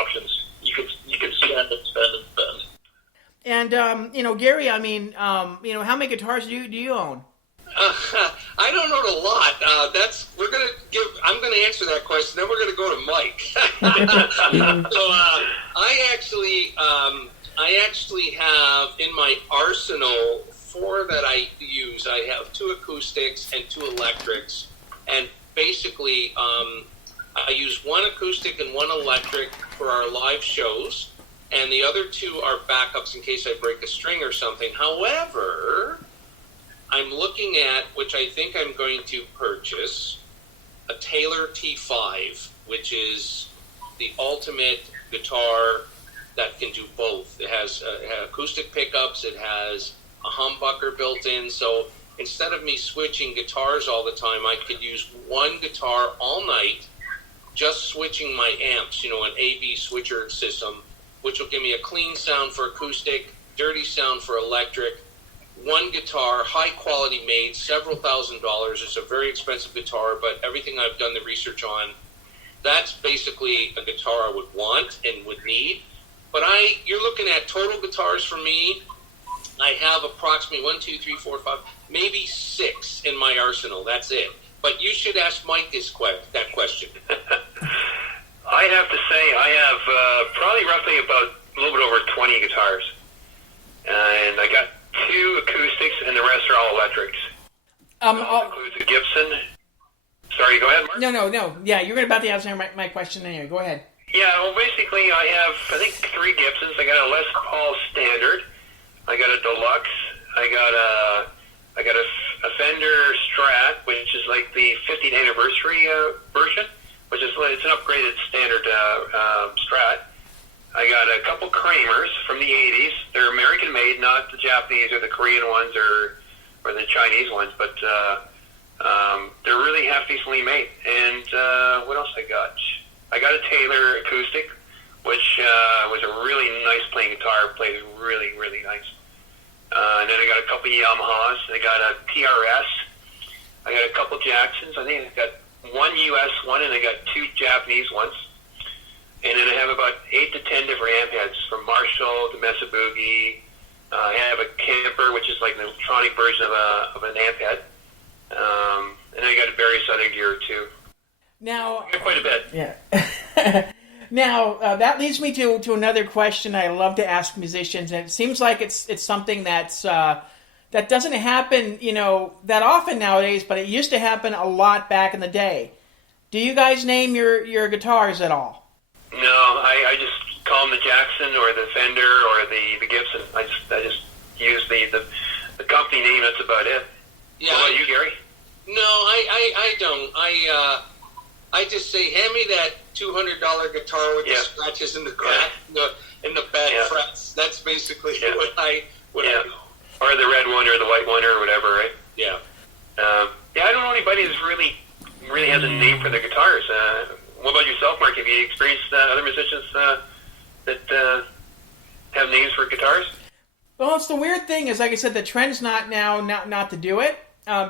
options. You could spend and spend and spend. And Gary, I mean, how many guitars do you own? I don't own a lot. I'm gonna answer that question. Then we're gonna go to Mike. So I actually have in my arsenal 4 that I use. I have 2 acoustics and 2 electrics, and basically I use 1 acoustic and 1 electric for our live shows, and the other 2 are backups in case I break a string or something. However, I'm looking at, which I think I'm going to purchase, a Taylor T5, which is the ultimate guitar that can do both. It has acoustic pickups, it has a humbucker built in, so instead of me switching guitars all the time, I could use 1 guitar all night, just switching my amps, an A-B switcher system, which will give me a clean sound for acoustic, dirty sound for electric, 1 guitar, high quality made, several $1,000s. It's a very expensive guitar, but everything I've done the research on, that's basically a guitar I would want and would need. But you're looking at total guitars for me. I have approximately 1, 2, 3, 4, 5, maybe 6 in my arsenal. That's it. But you should ask Mike that question. I have to say I have probably roughly about a little bit over 20 guitars. And I got 2 acoustics, and the rest are all electrics. Includes a Gibson. Sorry, go ahead, Mark. No. Yeah, you're about to answer my question anyway. Go ahead. Yeah, well, basically, I have, I think, 3 Gibsons. I got a Les Paul Standard. I got a Deluxe. I got a Fender Strat, which is like the 50th anniversary version, which is it's an upgraded standard Strat. I got a couple Kramers from the 80s. They're American made, not the Japanese or the Korean ones or the Chinese ones, but they're really half decently made. And what else I got? I got a Taylor acoustic, which was a really nice playing guitar. Played really, really nice. And then I got a couple Yamahas. I got a PRS. I got a couple Jacksons. I think I got 1 US one, and I got 2 Japanese ones. And then I have about 8 to 10 different amp heads, from Marshall to Mesa Boogie. I have a Camper, which is like an electronic version of an amp head. And I got various other gear too. Now, quite a bit. Yeah. Now that leads me to another question I love to ask musicians, and it seems like it's something that's that doesn't happen, that often nowadays, but it used to happen a lot back in the day. Do you guys name your guitars at all? No, I just call them the Jackson or the Fender or the Gibson. I just use the company name. That's about it. Yeah. What about you, Gary? No, I don't. I just say, hand me that $200 guitar with the scratches in the crack and the bad frets. That's basically what I do. Or the red one or the white one or whatever, right? Yeah. I don't know anybody that's really has a name for their guitars. What about yourself, Mark? Have you experienced other musicians that have names for guitars? Well, it's the weird thing is, like I said, the trend's not to do it,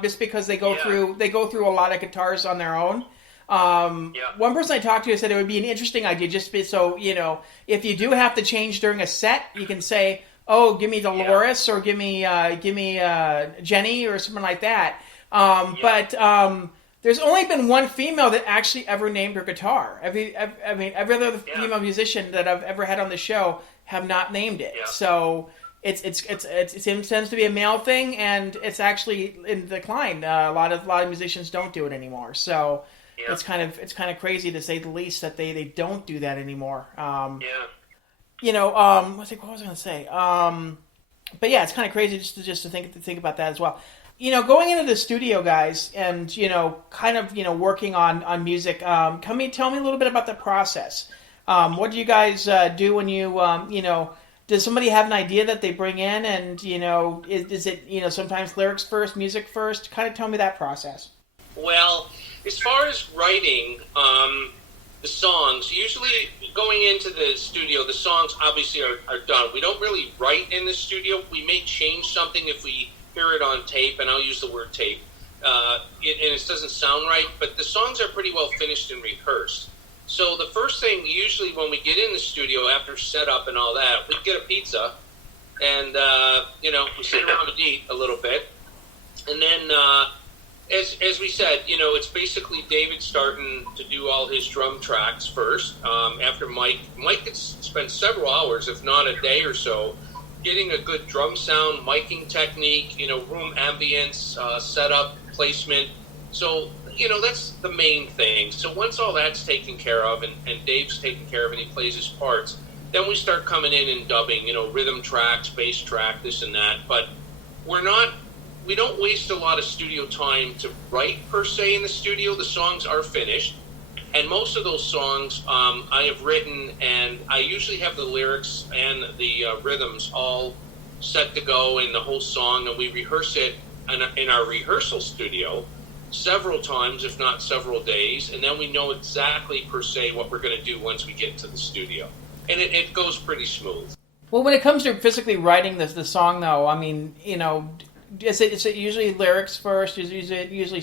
just because they go through a lot of guitars on their own. One person I talked to said it would be an interesting idea, just so if you do have to change during a set, you can say, "Oh, give me Dolores," or give me Jenny or something like that. But there's only been one female that actually ever named her guitar. Every other female musician that I've ever had on the show have not named it. Yeah. So it tends to be a male thing, and it's actually in decline. A lot of musicians don't do it anymore. So it's kind of crazy, to say the least, that they don't do that anymore. What was I going to say? But yeah, it's kind of crazy just to think about that as well. Going into the studio, guys, and, working on music, tell me a little bit about the process. What do you guys do when does somebody have an idea that they bring in, and, is it, sometimes lyrics first, music first? Kind of tell me that process. Well, as far as writing the songs, usually going into the studio, the songs obviously are done. We don't really write in the studio. We may change something if we hear it on tape, and I'll use the word tape, and it doesn't sound right, but the songs are pretty well finished and rehearsed. So the first thing, usually when we get in the studio after setup and all that, we get a pizza, and we sit around and eat a little bit, and then as we said, it's basically David starting to do all his drum tracks first. After Mike could spend several hours, if not a day or so, getting a good drum sound, miking technique, room ambience, setup, placement. So, that's the main thing. So once all that's taken care of and Dave's taken care of and he plays his parts, then we start coming in and dubbing, rhythm tracks, bass track, this and that. But we don't waste a lot of studio time to write per se in the studio. The songs are finished. And most of those songs I have written, and I usually have the lyrics and the rhythms all set to go in the whole song, and we rehearse it in our rehearsal studio several times, if not several days, and then we know exactly per se what we're going to do once we get to the studio. And it goes pretty smooth. Well, when it comes to physically writing the song, though, I mean, is it usually lyrics first? Is it usually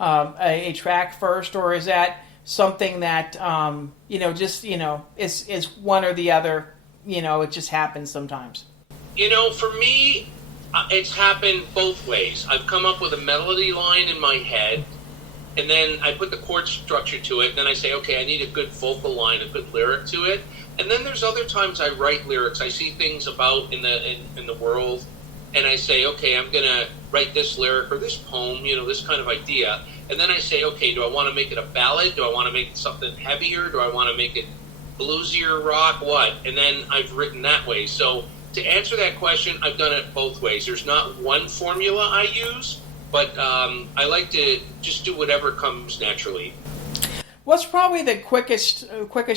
a track first, or is that something that is one or the other? It just happens sometimes. For me, it's happened both ways. I've come up with a melody line in my head, and then I put the chord structure to it, and then I say, okay, I need a good vocal line, a good lyric to it. And then there's other times I write lyrics. I see things about in the world, and I say, okay, I'm going to write this lyric or this poem, this kind of idea. And then I say, okay, do I want to make it a ballad? Do I want to make it something heavier? Do I want to make it bluesier, rock, what? And then I've written that way. So to answer that question, I've done it both ways. There's not one formula I use, but I like to just do whatever comes naturally. What's probably the quickest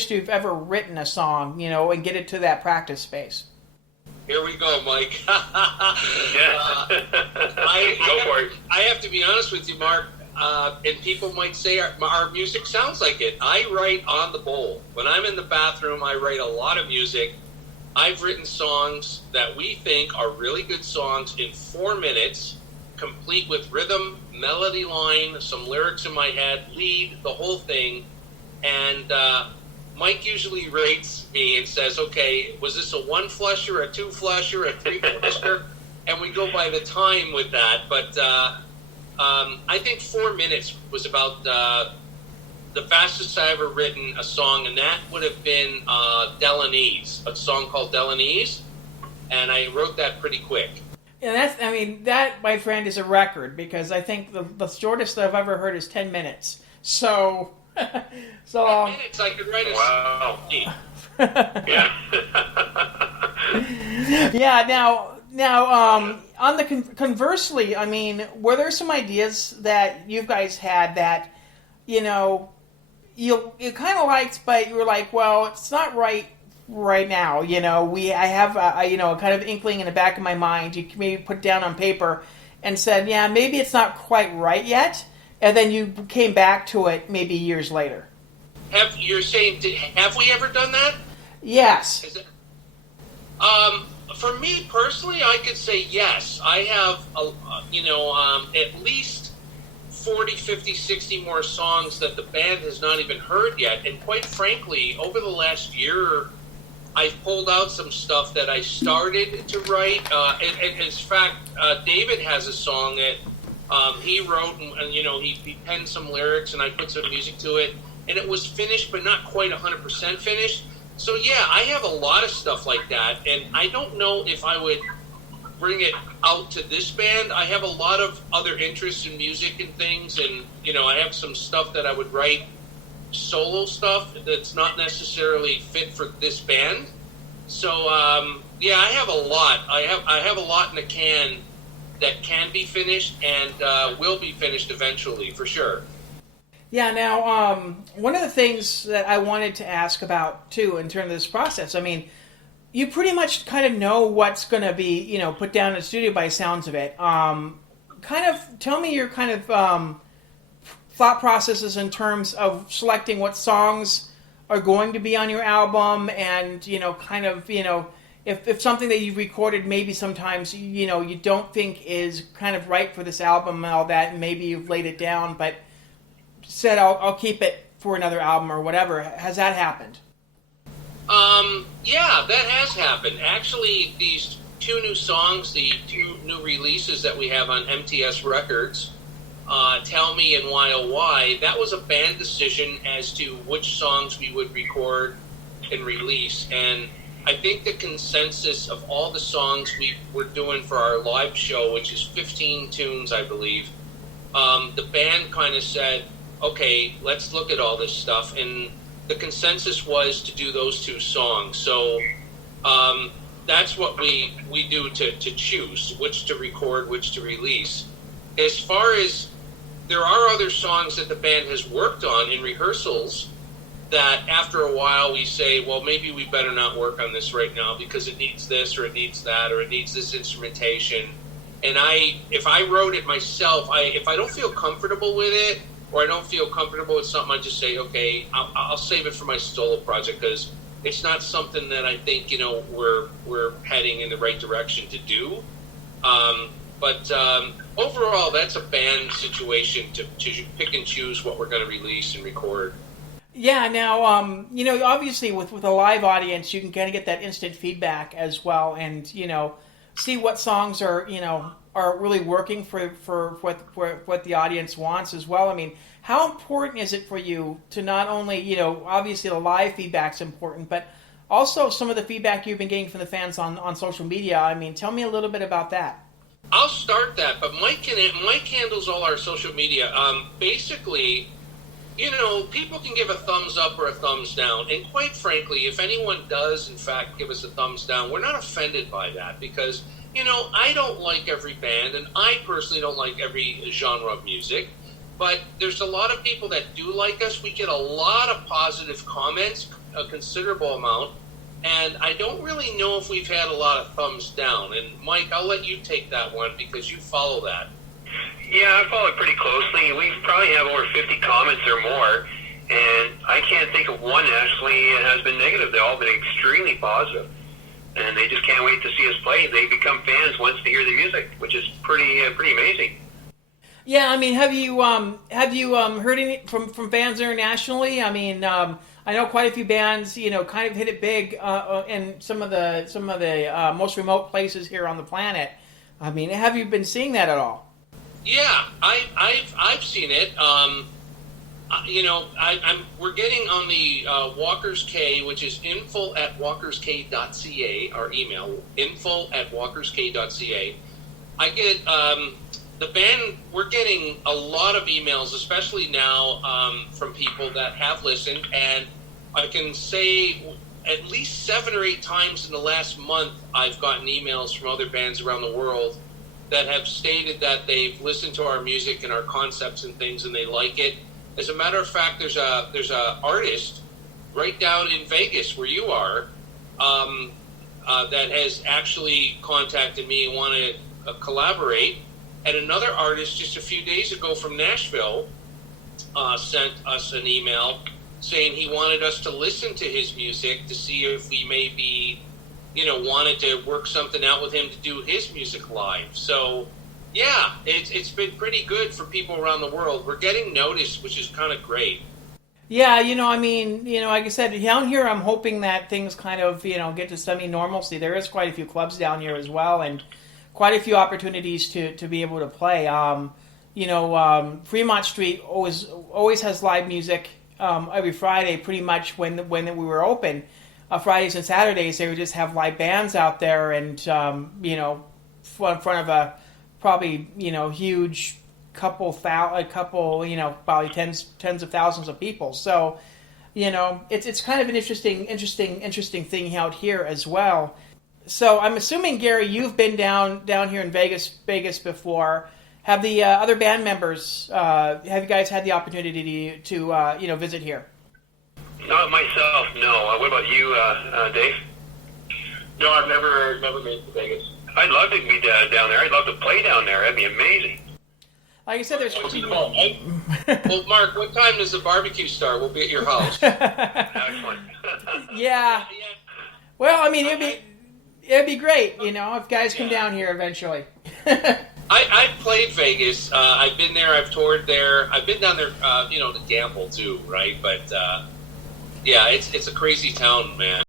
you've ever written a song, and get it to that practice space? Here we go, Mike. Go for it. I have to be honest with you, Mark, and people might say our music sounds like it. I write on the bowl. When I'm in the bathroom, I write a lot of music. I've written songs that we think are really good songs in 4 minutes, complete with rhythm, melody line, some lyrics in my head, lead, the whole thing. And Mike usually rates me and says, okay, was this a 1 flusher, a 2 flusher, a 3 flusher? And we go by the time with that. But I think 4 minutes was about the fastest I ever written a song, and that would have been Delanese, a song called Delanese, and I wrote that pretty quick. Yeah, that, my friend, is a record, because I think the shortest I've ever heard is 10 minutes. So 10 minutes, I could write a wow. song. Yeah. Yeah, now, on the conversely, were there some ideas that you guys had that, you kind of liked, but you were like, well, it's not right now. I have a kind of inkling in the back of my mind. You maybe put down on paper and said, yeah, maybe it's not quite right yet, and then you came back to it maybe years later. Have we ever done that? Yes. For me personally, I could say yes. I have at least 40, 50, 60 more songs that the band has not even heard yet. And quite frankly, over the last year, I've pulled out some stuff that I started to write. In fact, David has a song that he wrote, and he penned some lyrics, and I put some music to it. And it was finished, but not quite 100% finished. So yeah, I have a lot of stuff like that. And I don't know if I would bring it out to this band. I have a lot of other interests in music and things, and I have some stuff that I would write, solo stuff that's not necessarily fit for this band. So yeah, I have a lot. I have a lot in the can that can be finished and will be finished eventually for sure. Yeah. Now, one of the things that I wanted to ask about too, in terms of this process, you pretty much kind of know what's going to be, put down in the studio by sounds of it. Kind of tell me your kind of thought processes in terms of selecting what songs are going to be on your album, and if something that you've recorded maybe sometimes you don't think is kind of right for this album and all that, and maybe you've laid it down, but said I'll keep it for another album or whatever. Has that happened? Yeah, that has happened. Actually, these 2 new songs, the 2 new releases that we have on MTS Records, Tell Me and Why Oh Why, that was a band decision as to which songs we would record and release. And I think the consensus of all the songs we were doing for our live show, which is 15 tunes, I believe, the band kind of said, okay, let's look at all this stuff. And the consensus was to do those 2 songs. So that's what we do to choose which to record, which to release. As far as there are other songs that the band has worked on in rehearsals that after a while we say, well, maybe we better not work on this right now because it needs this or it needs that or it needs this instrumentation. And if I wrote it myself, if I don't feel comfortable with it or I don't feel comfortable with something, I just say, okay, I'll save it for my solo project because it's not something that I think, we're heading in the right direction to do. But overall, that's a band situation to pick and choose what we're going to release and record. Yeah, now, obviously with a live audience, you can kind of get that instant feedback as well and, see what songs are really working for what the audience wants as well. I mean, how important is it for you to not only, obviously the live feedback's important, but also some of the feedback you've been getting from the fans on social media? I mean, tell me a little bit about that. I'll start that, but Mike handles all our social media. Basically, people can give a thumbs up or a thumbs down, and quite frankly, if anyone does, in fact, give us a thumbs down, we're not offended by that because, I don't like every band, and I personally don't like every genre of music, but there's a lot of people that do like us. We get a lot of positive comments, a considerable amount, and I don't really know if we've had a lot of thumbs down. And Mike, I'll let you take that one because you follow that. Yeah, I follow it pretty closely. We probably have over 50 comments or more, and I can't think of one actually has been negative. They've all been extremely positive, and they just can't wait to see us play. They become fans once they hear the music, which is pretty amazing. Yeah, I mean, have you heard any from fans internationally? I mean, I know quite a few bands, kind of hit it big in some of the most remote places here on the planet. I mean, have you been seeing that at all? Yeah, I've seen it. We're getting on the walkers-cay, which is info@walkers-cay.ca, our email, info@walkers-cay.ca. I get the band. We're getting a lot of emails, especially now from people that have listened, and I can say at least 7 or 8 times in the last month I've gotten emails from other bands around the world that have stated that they've listened to our music and our concepts and things, and they like it. As a matter of fact, there's a artist right down in Vegas where you are that has actually contacted me and wanted to collaborate. And another artist just a few days ago from Nashville sent us an email saying he wanted us to listen to his music to see if we maybe, wanted to work something out with him to do his music live. So, yeah, it's been pretty good for people around the world. We're getting noticed, which is kind of great. Yeah, like I said, down here I'm hoping that things kind of, get to semi-normalcy. There is quite a few clubs down here as well, and quite a few opportunities to be able to play. Fremont Street always has live music every Friday, pretty much when we were open. Fridays and Saturdays, they would just have live bands out there, and in front of a probably huge couple, probably tens of thousands of people. So, it's kind of an interesting thing out here as well. So I'm assuming, Gary, you've been down here in Vegas before. Have the other band members? Have you guys had the opportunity to visit here? Not myself, no. What about you, Dave? No, I've never made it to Vegas. I'd love to be down there. I'd love to play down there. That'd be amazing. Like I said, there's. Well, Mark, what time does the barbecue start? We'll be at your house. Excellent. Yeah. Well, I mean, it'd be great, if guys come down here eventually. I've played Vegas. I've been there. I've toured there. I've been down there, to gamble too, right? But yeah, it's a crazy town, man.